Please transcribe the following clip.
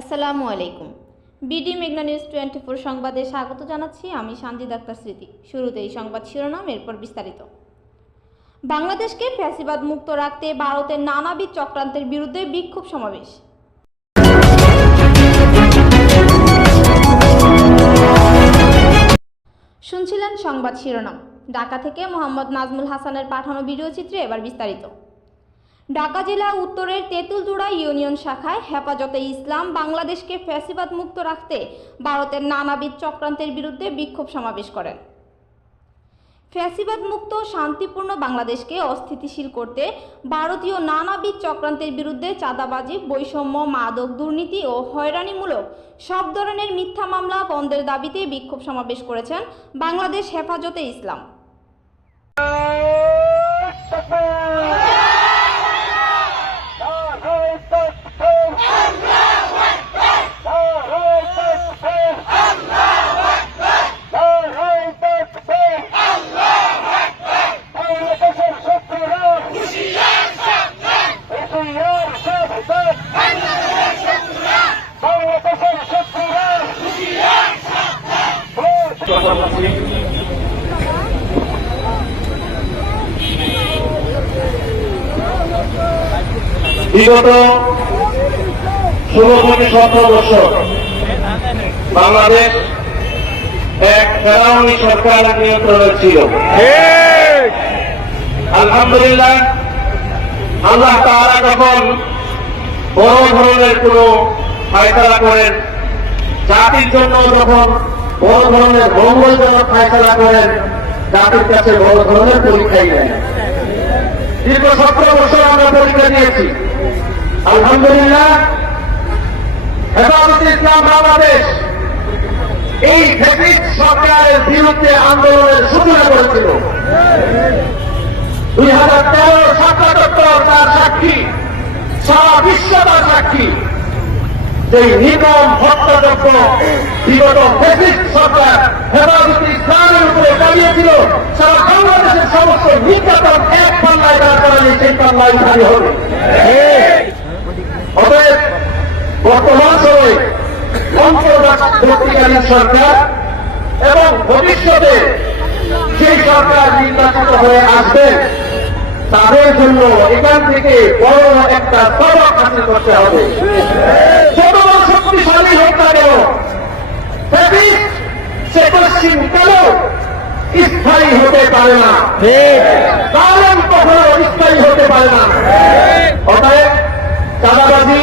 আসসালামু আলাইকুম। বিডি মেঘনা নিউজ টোয়েন্টি ফোর সংবাদে স্বাগত জানাচ্ছি আমি সানজিদ আক্তার স্মৃতি। শুরুতে এই সংবাদ শিরোনাম, এরপর বিস্তারিত। বাংলাদেশকে ফ্যাসিবাদ মুক্ত রাখতে ভারতের নানাবিধ চক্রান্তের বিরুদ্ধে বিক্ষোভ সমাবেশ। শুনছিলেন সংবাদ শিরোনাম। ঢাকা থেকে মোহাম্মদ নাজমুল হাসানের পাঠানো ভিডিও চিত্রে এবার বিস্তারিত। ঢাকা জেলা উত্তরের তেঁতুলজোড়া ইউনিয়ন শাখায় হেফাজতে ইসলাম বাংলাদেশকে ফ্যাসিবাদ মুক্ত রাখতে ভারতের নানাবিধ চক্রান্তের বিরুদ্ধে বিক্ষোভ সমাবেশ করেন। ফ্যাসিবাদ মুক্ত, শান্তিপূর্ণ বাংলাদেশকে অস্থিতিশীল করতে ভারতীয় নানাবিধ চক্রান্তের বিরুদ্ধে চাঁদাবাজি, বৈষম্য, মাদক দুর্নীতি ও হয়রানিমূলক সব ধরনের মিথ্যা মামলা বন্ধের দাবিতে বিক্ষোভ সমাবেশ করেছেন বাংলাদেশ হেফাজতে ইসলাম। বিগত ষোলো থেকে সতেরো বছর বাংলাদেশ এক ফেরাউনি সরকার নিয়ন্ত্রণে ছিল। আলহামদুলিল্লাহ আল্লাহ তারা যখন বড় ধরনের কোন ফায়সলা করেন জাতির জন্য যখন বড় ধরনের মঙ্গলজনক ফায়সলা করেন জাতির কাছে বড় ধরনের পরীক্ষাই নেয়। দীর্ঘ সতেরো বছর আলহামদুলিল্লাহ। হেফাজত ইসলাম বাংলাদেশ এই ফেসিস সরকারের বিরুদ্ধে আন্দোলনের সূচনা করেছিল। দুই হাজার তেরো সাক্ষাৎকার তার সাক্ষী, সারা বিশ্ব তার সাক্ষী। সেই নিগম হত্যাযজ্ঞ বিগত ফেসিস সরকার হেফাজত ইসলামের উপরে চালিয়েছিল। সারা বাংলাদেশের সমস্ত নির্যাতন এক পাল্লায় দাঁড় করালে সেই পাল্লায় উঠানি হবে অতএব বর্তমান সময়ে অন্তর্বর্তীকালীন সরকার এবং ভবিষ্যতে যে সরকার নির্বাচিত হয়ে আসবে তাদের জন্য এখান থেকে বড় একটা সবক হাসিল করতে হবে। যত শক্তিশালী হোক না কেন সে পশ্চিম কেন স্থায়ী হতে পারে না। কারণ কখনো স্থায়ী হতে পারে না। অতএব চাঁদাবাজি